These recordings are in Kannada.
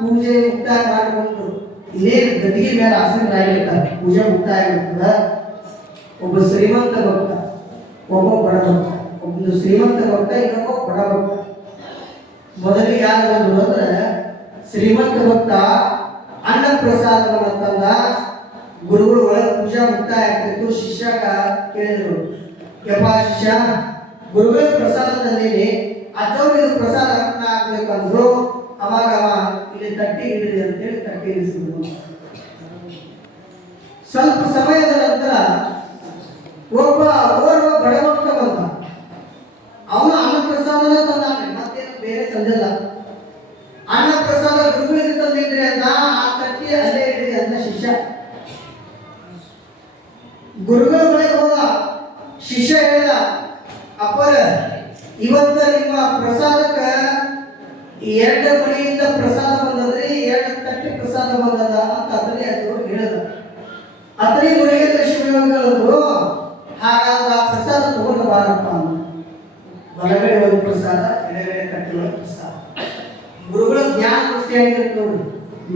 ಪೂಜೆ ಮುಕ್ತಾಯ ಮಾಡಿಕೊಂಡು ಇನ್ನೇನು ಗದಿಗೆ ಮೇಲೆ ಆಸೀನರಾಗಿರ್ತಾರೆ. ಪೂಜೆ ಮುಕ್ತಾಯ ಆಗಿರ್ತದ. ಒಬ್ಬ ಶ್ರೀಮಂತ ಭಕ್ತ, ಒಬ್ಬ ಬಡ ಭಕ್ತ. ಒಬ್ಬನು ಶ್ರೀಮಂತ ಭಕ್ತ, ಇನ್ನೊಬ್ಬ ಬಡ ಭಕ್ತ. ಮೊದಲಿಗೆ ಯಾರು ಬಂದ್ರು ಅಂದ್ರೆ ಶ್ರೀಮಂತ ಭಕ್ತ ಅನ್ನ ಪ್ರಸಾದವನ್ನು ತಂದ. ಗುರುಗಳು ಒಳಗೆ ಪೂಜಾ ಮುಕ್ತಾಯ ಆಗ್ತಿತ್ತು. ಶಿಷ್ಯಾಗ ಕೇಳಿದ್ರು, ಯಪ್ಪ ಶಿಷ್ಯ, ಗುರುಗಳ ಪ್ರಸಾದ ತಂದೀನಿ, ಅಜ್ಜವ್ರಿಗೆ ಪ್ರಸಾದ ಅರ್ಪಣೆ ಆಗ್ಬೇಕಂದ್ರು. ಅವಾಗ ಇಲ್ಲಿ ತಟ್ಟಿ ಹಿಡಿದ್ರಿ ಅಂತೇಳಿ ತಟ್ಟಿ ಇರಿಸಿದ್ರು. ಸ್ವಲ್ಪ ಸಮಯದ ನಂತರ ಓರ್ವ ಬಡಭಕ್ತ ಬಂದ. ಅವನು ಅನ್ನ ಪ್ರಸಾದನ ತಂದಾನೆ, ಮತ್ತೇನು ಬೇರೆ ತಂದಿಲ್ಲ. ಅನ್ನ ಪ್ರಸಾದ ಗುರುಗಳಿಗೆ ತಂದಿದ್ರಿ ಅಂತ ಆ ತಟ್ಟಿ ಅಲ್ಲೇ ಇಡ್ರಿ ಅಂತ ಶಿಷ್ಯ. ಗುರುಗಳ ಬಳಿಗೆ ಹೋದ. ಶಿಷ್ಯ ಹೇಳಿದ, ಅಪ್ಪರ, ಇವತ್ತ ನಿಮ್ಮ ಪ್ರಸಾದಕ್ಕೆ 2 ಮನೆಯಿಂದ ಪ್ರಸಾದ ಬಂದದ್ರಿ, 2 ತಟ್ಟಿ ಪ್ರಸಾದ ಬಂದದ ಅಂತ ಅತನಿ ಅಜ್ಜವರು ಹೇಳಿದ. ಅತನಿ ಮುರುಗೇಂದ್ರ ಶಿವಯೋಗಿಗಳು, ಹಾಗಾದ್ರೆ ಆ ಪ್ರಸಾದ ತಗೊಂಡು ಬಾರಪ್ಪ ಅಂತ. ಬಲಗಡೆ ಒಂದು ಪ್ರಸಾದ, ಎಡಗಡೆ ತಟ್ಟಿ ಒಳಗೆ ಪ್ರಸಾದ. ಗುರುಗಳ ಜ್ಞಾನ ದೃಷ್ಟಿಯಾಗಿರುತ್ತೆ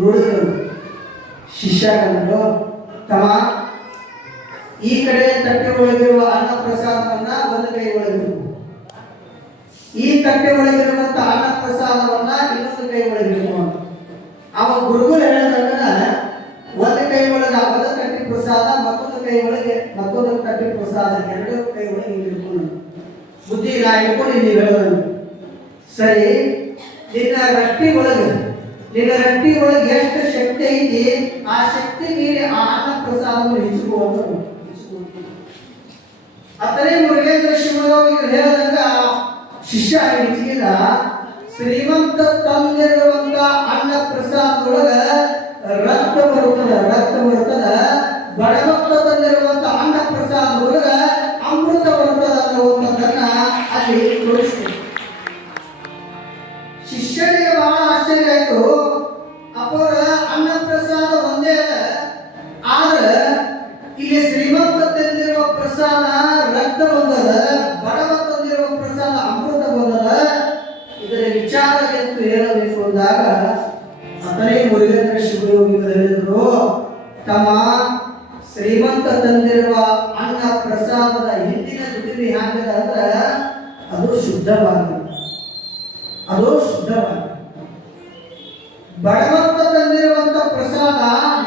ನೋಡಿದ್ರು. ಶಿಷ್ಯ ಕಂಡು, ತಮ್ಮ, ಈ ಕಡೆ ತಟ್ಟೆ ಒಳಗಿರುವ ಅನ್ನ ಪ್ರಸಾದವನ್ನ ಒಂದು ಕೈ ಒಳಗಿರುವ, ಈ ತಟ್ಟೆ ಒಳಗಿರುವಂತ ಅನ್ನ ಪ್ರಸಾದವನ್ನ ಇನ್ನೊಂದು ಕೈ ಒಳಗಿರುವ. ಅವ ಗುರುಗಳು ಹೇಳಿದಂಗ ಒಂದು ಕೈ ಒಳಗೆ ಒಂದು ತಟ್ಟೆ ಪ್ರಸಾದ, ಮತ್ತೊಂದು ಕೈ ಒಳಗೆ ಮತ್ತೊಂದು ತಟ್ಟೆ ಪ್ರಸಾದ, 2 ಕೈ ಒಳಗೆ ಇಟ್ಕೊಂಡು ಬುದ್ಧಿ ನಾ ಇಟ್ಕೊಂಡು ನೀವು ಹೇಳೋದು ಸರಿ. ನಿನ್ನ ರಟ್ಟಿ ಒಳಗೆ ಎಷ್ಟು ಶಕ್ತಿ ಐತಿ, ಆ ಶಕ್ತಿ ಮೀರಿ ಆ ಅನ್ನ ಪ್ರಸಾದವನ್ನು ಹೆಚ್ಚಿಕೊಂಡು ಅತನೇ ಮುರುಗೇಂದ್ರ ಶಿವಯೋಗಿಗಳು ಹೇಳದಂಗ ಶಿಷ್ಯ ಹೆಚ್ಚಿದ. ಶ್ರೀಮಂತ ತಂದಿರುವಂತ ಅನ್ನ ಪ್ರಸಾದದೊಳಗ ರಕ್ತ ಬರುತ್ತದ. ಬಡಭಕ್ತ ತಂದಿರುವಂತ ಅನ್ನ ಪ್ರಸಾದದೊಳಗ ಅಮೃತ ಬರುತ್ತದ ಅನ್ನುವಂಥದ್ದನ್ನ ಅಲ್ಲಿ ತೋರಿಸ್ತೀವಿ. ಶಿಷ್ಯನಿಗೆ ಬಹಳ ಆಶ್ಚರ್ಯ ಆಯ್ತು. ಅಪ್ಪರ ಅನ್ನ ಪ್ರಸಾದ ಒಂದೇ ಆದ್ರೆ ಇಲ್ಲಿ ಶ್ರೀಮಂತ ತಂದಿರುವ ಪ್ರಸಾದ ರಕ್ತ ಬಂದದ, ಬಡವ ತಂದಿರುವ ಪ್ರಸಾದ ಅಮೃತ ಬಂದದ. ಇದರ ವಿಚಾರ ಎಂದು ಹೇಳಬೇಕು ಅಂದಾಗ ಅತನೇ ಮುರುಗೇಂದ್ರ ಶಿವಯೋಗಿಗಳು ಹೇಳಿದ್ರು, ತಮ್ಮ, ಶ್ರೀಮಂತ ತಂದಿರುವ ಅನ್ನ ಪ್ರಸಾದದ ಹಿಂದಿನ ದುಡಿಮೆ ಹಾಕದ ಅಂದ್ರೆ ಅದು ಶುದ್ಧವಾಗಿದೆ. ಬಡಭಕ್ತ ತಂದಿರುವಂತ ಪ್ರಸಾದ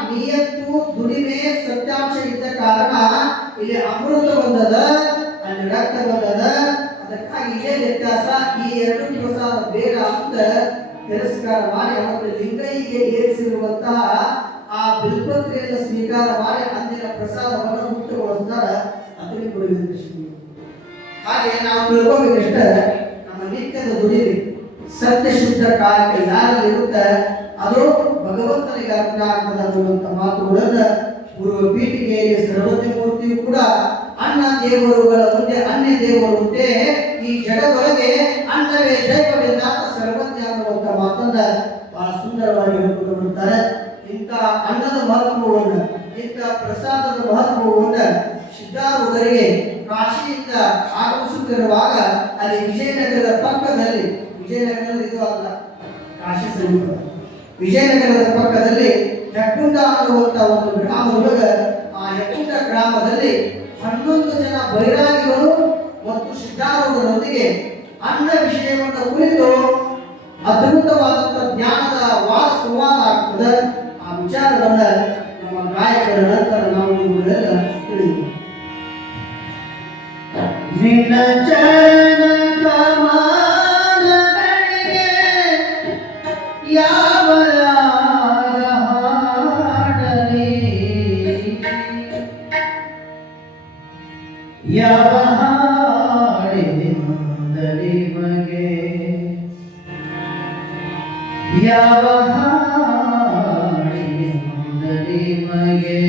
ನಿಯತ್ತು ದುಡಿಮೆ ಸತ್ಯಾಂಶ ಇದ್ದ ಕಾರಣ ಇಲ್ಲಿ ಅಮೃತ ಬಂದದ, ಅಲ್ಲಿ ರಕ್ತ ಬಂದದ. ಅದಕ್ಕಾಗಿ ಇದೇ ವ್ಯತ್ಯಾಸ. ಈ 2 ಪ್ರಸಾದ ಬೇಡ ಅಂತ ತಿರಸ್ಕಾರ ಮಾಡಿ ಅವತ್ತು ಲಿಂಗೈಗೆ ಏರಿಸಿರುವಂತಹ ಆ ಬಿಲ್ಪತ್ರೆಯನ್ನು ಸ್ವೀಕಾರ ಮಾಡಿ ಅಂದಿನ ಪ್ರಸಾದವನ್ನು ಮುಕ್ತಗೊಳಿಸ್ತಾರೆ ಅದಕ್ಕೆ ಮುರುಗೇಂದ್ರ ಶಿವಯೋಗಿ. ಹಾಗೆ ನಾವು ತಿಳ್ಕೋಬೇಕಷ್ಟ, ನಮ್ಮ ನಿತ್ಯದ ದುಡಿಮೆ ಸತ್ಯ ಶುದ್ಧ ಕಾಯಕ ಯಾರಲ್ಲಿರುತ್ತೆ ಅದು ಭಗವಂತನಿಗೆ ಅರ್ಪಣೆ ಆಗ್ತದೆ ಅನ್ನುವಂಥ ಮಾತುಗಳನ್ನು ಗುರುವ ಪೀಠಿಕೆಯಲ್ಲಿ ಸರ್ವಜ್ಞ ಮೂರ್ತಿಯು ಕೂಡ ಅನ್ನ ದೇವರುಗಳ ಮುಂದೆ ಅನ್ಯ ದೇವರು ಮುಂದೆ ಈ ಜಗದೊಳಗೆ ಅನ್ನವೇ ದೈವವೆಂದ ಸರ್ವಜ್ಞ ಅನ್ನುವಂಥ ಮಾತನ್ನ ಬಹಳ ಸುಂದರವಾಗಿ ಹೇಳಿಕೊಂಡು ಬರ್ತಾರೆ. ಇಂಥ ಅನ್ನದ ಮಹತ್ವವನ್ನು, ಇಂಥ ಪ್ರಸಾದದ ಮಹತ್ವವನ್ನು ಸಿದ್ಧಾರೂಢರಿಗೆ ಕಾಶಿಯಿಂದ ಆಗಮಿಸುತ್ತಿರುವಾಗ ಅಲ್ಲಿ ವಿಜಯನಗರದ ಪಕ್ಕದಲ್ಲಿ, ವಿಜಯನಗರದ ಇದು ಅಲ್ಲ ಕಾಶಿ ಸಮೀಪ, ವಿಜಯನಗರದ ಪಕ್ಕದಲ್ಲಿ ಯಕ್ಕುಂಡ ಅನ್ನುವಂಥ ಒಂದು ಗ್ರಾಮದೊಳಗೆ, ಆ ಯಕ್ಕುಂಡ ಗ್ರಾಮದಲ್ಲಿ 11 ಜನ ಬೈರಾಗಿಗಳು ಮತ್ತು ಸಿದ್ಧಾರೂಢರೊಂದಿಗೆ ಅನ್ನ ವಿಷಯವನ್ನು ಕುರಿತು ಅದ್ಭುತವಾದಂಥ ಜ್ಞಾನದ ವಾದ ಸಂವಾದ ಆಗ್ತದೆ. ಆ ವಿಚಾರವನ್ನ ನಮ್ಮ ಗಾಯಕರ ನಂತರ ನಾವು ನಿಮ್ಮನ್ನೆಲ್ಲ ತಿಳಿಯುತ್ತೇವೆ. ನಿನ್ನ ಚರಣ ಕಮಲಗಳಿಗೆ ಯಾವ ರಾಗ ಹಾಡಲಿ, ಯಾವ ಹಾಡಿನಿಂದಲಿ ಬಗೆ, ಯಾವ ಹಾಡಿನಿಂದಲಿ ಬಗೆ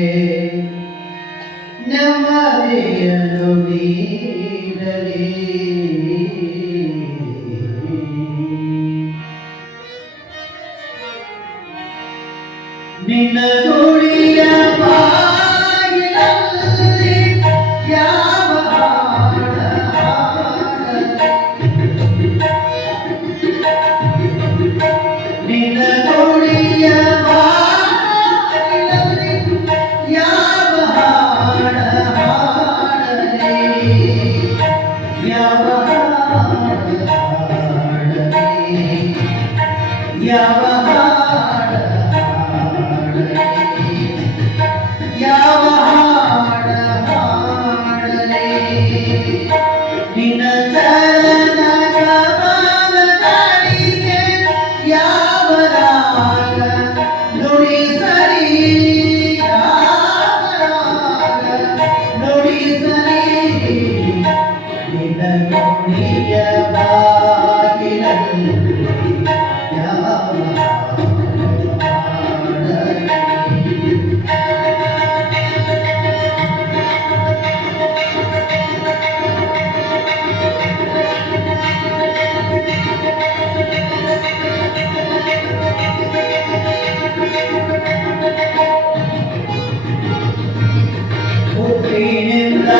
ನೆಮ್ಮದಿಯನ್ನು ನೀಡಲಿ. ನಿನ್ನ ನುಡಿಯ ಬಾಗಿಲಲ್ಲಿ ಯಾವ ಹಾಡ ಹಾಡಲಿ, ನಿನ್ನ ನುಡಿಯ ಯಾವ ಹಾಡ ಹಾಡಲಿ ಯಾವ ಹಾಡ ಹಾಡಲಿ ನಿನ್ನ ಚರಣಗಳ ಗಾಳಿಗೆ ಯಾವ ರಾಗ ನುಡಿಸಲಿ ಯಾವ ರಾಗ ನುಡಿಸಲಿ ನಿನ್ನ ನುಡಿಯ ಬಾಗಿಲಲ್ಲಿ ಯಾವ ಹುಟ್ಟಿನಿಂದ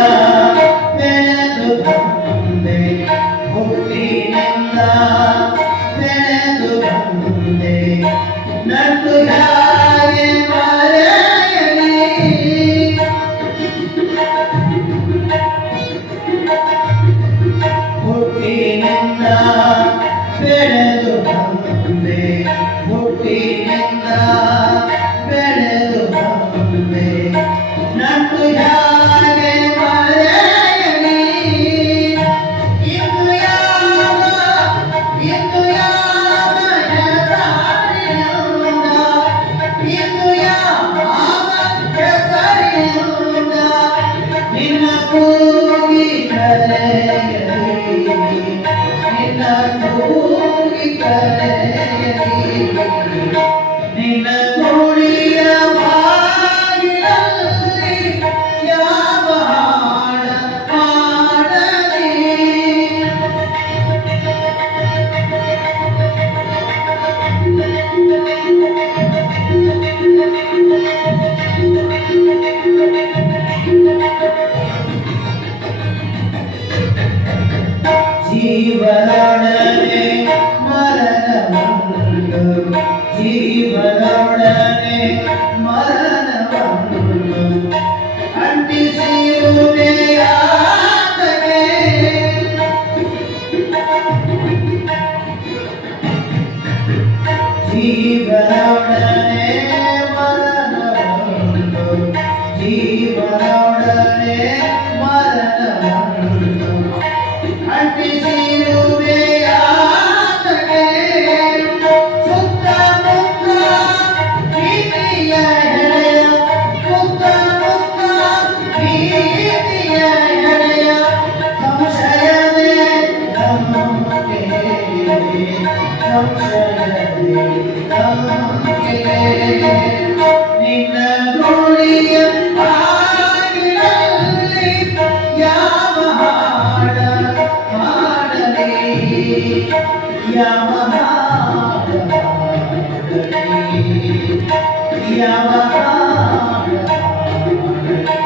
ಬೆಳೆದು ಬಂದೆ ಹುಟ್ಟಿನಿಂದ ಬೆಳೆದು ಬಂದೆ ನಟ್ಟು ಯಾಗೆ ಮರೆಯಲಿ ಹುಟ್ಟಿನಿಂದ ಬೆಳೆದು ಬಂದೆ ಹುಟ್ಟಿನಿಂದ ಬೆಳೆದು ಬಂದೆ ನಟ್ಟು ಯಾಗೆ ಮರೆಯಲಿ ಇಂದು ಯಾವ ಹೆಸರಿನಿಂದ ಇಂದು ಯಾವ ಹೆಸರಿನಿಂದ ನಿನ್ನ ಕೂಗಿ ಕರೆಯಲಿ ನಿನ್ನ ಕೂಗಿ ಕರೆಯಲಿ ನಿನ್ನ ನುಡಿಯ ಬಾಗಿಲಲ್ಲಿ ಯಾವ ಹಾಡ ಹಾಡಲಿ ಜೀವನೊಡನೆ ಮರಣವನ್ನು ಜೀವನೊಡನೆ ಮರಣವನ್ನು ಅಂಟಿಸಿರುವೆ ಆತಗೆ ಜೀವನೊಡನೆ ಮರಣವನ್ನು ಜೀವನೊಡನೆ ಮರಣವನ್ನು ಅಂಟಿಸಿರುವೆ ಆತಗೆ ಸುತ್ತಮುತ್ತ ಪ್ರೀತಿಯ ಹೆಡೆಯ ಸುತ್ತಮುತ್ತ ಪ್ರೀತಿಯ ಹೆಡೆಯ ಸಂಶಯದೇ ನಂಬಿಕೆ ಸಂಶಯದೇ ನಂಬಿಕೆ ನಿನ್ನ ನುಡಿಯ ಬಾಗಿಲಲ್ಲಿ ಯಾವ ಹಾಡ ಹಾಡಲಿ ಯಾವ ಹಾಡ ಹಾಡಲಿ ಯಾವ ಹಾಡ ಹಾಡಲಿ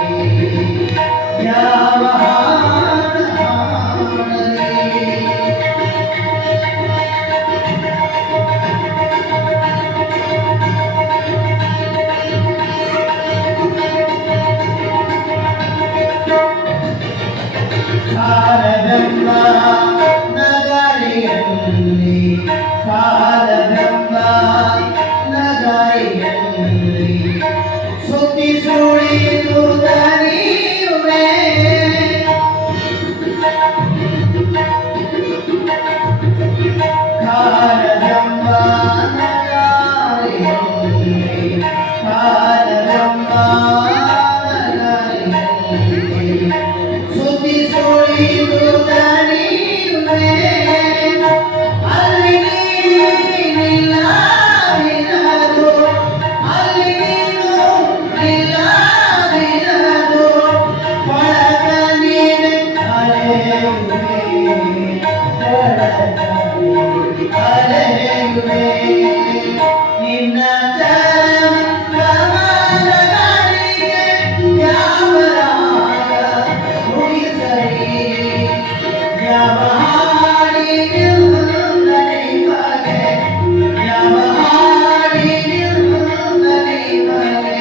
ಯಾವ ಹಾಡ ಹಾಡಲಿ ಕಾಲವೆಂಬ ನಗರಿಯಲ್ಲಿ ಕಾಲವೆಂಬ ನಗರಿಯಲ್ಲಿ ಸುದ್ದಿ ಸುಳಿದು ದಣಿಯುವೆ ಕಾಲವೆಂಬ ನಗರಿಯಲ್ಲಿ ಕಾಲವೆಂಬ ನಗರಿಯಲ್ಲಿ ಸುದ್ದಿ ಸುಳಿದು ದಣಿಯುವೆ ಅಲ್ಲಿ ನಿಲ್ಲದಿರದು ಅಲ್ಲಿ ನೀನು ನಿಲ್ಲದಿರದು ಒಳಗ ನೀನೆ ಅಲೆಯುವೆ ಒಳಗ ಅಲೆಯುವೆ ನಿನ್ನ ಚರಣಗಳಿಗೆ ಯಾವ ರಾಗ ನುಡಿಸಲಿ ಯಾವ ಹಾಡಿನಿಂದಲೇ ಬಗೆ ಯಾವ ಹಾಡಿನಿಂದಲೇ ಬಗೆ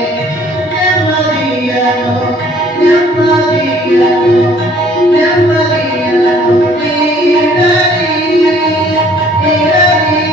ನೆಮ್ಮದಿಯನು ನೆಮ್ಮದಿಯನು ನೆಮ್ಮದಿಯನು ನೀಡಲಿ ನೀಡಲಿ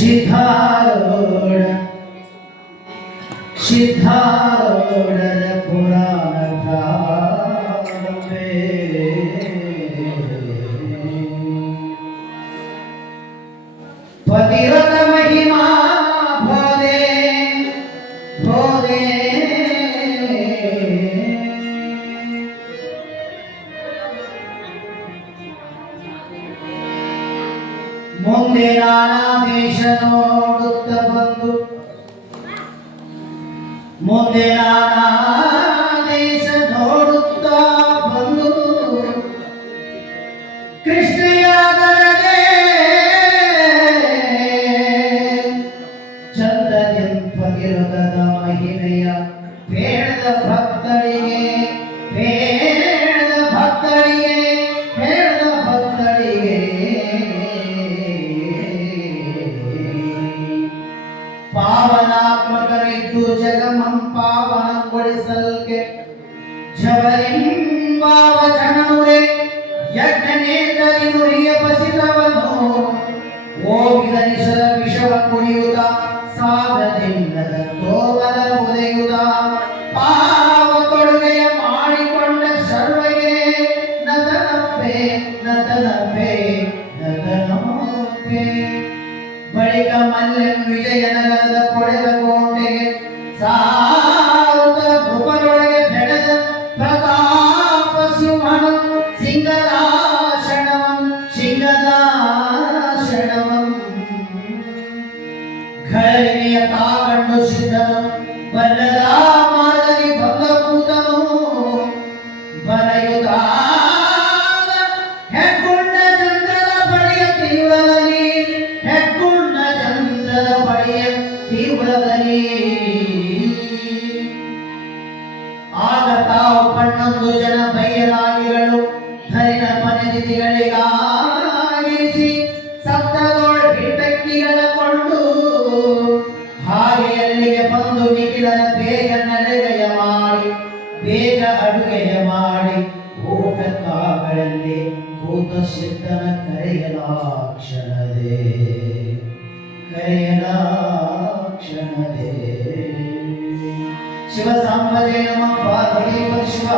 ಸಿದ್ಧಾರೂಢ ಸಿದ್ಧಾರೂಢರ ಪುರಾಣ ಧಾಮವೇ. ಪತಿರಥ ಮಹಿಮಾ ಭೋದೆ ಭೋದೆ ಮುಂದೆ ನಾನಾ ದೇಶ ನೋಡುತ್ತ ಬಂದು ಮುಂದೆ ನಾನಾ ದೇಶ ನೋಡುತ್ತ ಬಂದು ಕೃಷ್ಣಯಾದರಗೆ ಚಂದನೆಂಪಗಿರುಗದ ಮಹಿಮೆಯ ಬೇಡದ ಭಕ್ತರಿಗೆ ಬೇಡದ ಭಕ್ತರಿಗೆ ಬೇಡದ ಭಕ್ತರಿಗೆ ಪಾವನಾತ್ಮಕರಿದ್ದು ಜಗಮಂ ಪಾವನಗೊಳಿಸಲ್ಕೆ ಝವರಿಂಬಾವ ಜನನುರೆ ಯಜ್ಞನೇತರಿ ನುರಿಯ ಪಸಿತವನು ಓವಿದ ನಿಶರ ವಿಷವ ಕುಡಿಯುತ್ತ ಸಾಗದಿಲ್ಲದ ತೋವಲ ಒದೆಯುತ್ತ ಪಾವ ಕೊಡುಗೆಯ ಮಾಡಿಕೊಂಡ ಸರ್ವಗೆ ನತನಪ್ಪೆ ನತನಪ್ಪೆ ನತನಪ್ಪೆ. ಬಳಿಕ ಮಲ್ಯಂ ವಿಜಯನಗರದ ಕೊಡೆದ ಕೋಟೆಗೆ ಸಾರುತ್ತ ಭೂಪರೊಳಗೆ ಬೆಳೆದ ಪ್ರತಾಪ ಸಿಂಹನು ಸಿಂಗದಾಶಣವಂ ಸಿಂಗದಾಶಣವಂ ಘಳಿಗೆಯ ತಾಗಂಡು ಸಿದ್ಧನು ಬಲ್ಲದ ಮಾರ್ಗದಿ ಭಂಗಭೂತನು ಬರೆಯುತ್ತ ಹೆಗ್ಗುಂಡ ಚಂದ್ರದ ಬಳಿಯ ತೀವ್ರದಲ್ಲಿ ಹೆಗ್ಗುಂಡ ಚಂದ್ರದ ಬಳಿಯ ತೀವ್ರದಲ್ಲಿ ಆಗ ತಾವು ಪನ್ನೊಂದು ಜನ ಬೈಯಲಾಗಿಗಳು ಹರಿನ ಪನೆದಿಗಳಿಗಾಗಿಸಿ ಸತ್ತದೋಳ್ ಕಿಟಕಿಗಳ ಕೊಂಡು ಹಾಗೆ ಅಲ್ಲಿಗೆ ಬಂದು ನಿಖಿಲನ ಬೇಗ ನಡೆಗೆಯ ಮಾಡಿ ಬೇಗ ಅಡುಗೆಯ ಮಾಡಿ ಊಟ ಕಾಗಳಲ್ಲಿ ಭೂತ ಸಿದ್ಧನ ಕರೆಯಲಾಕ್ಷಣದೆ ಕರೆಯಲಾಕ್ಷಣದೆ. ಶಿವ ಸಾಂಬಜಯ ನಮಃ ಪಾರ್ವತಿ ಶಿವ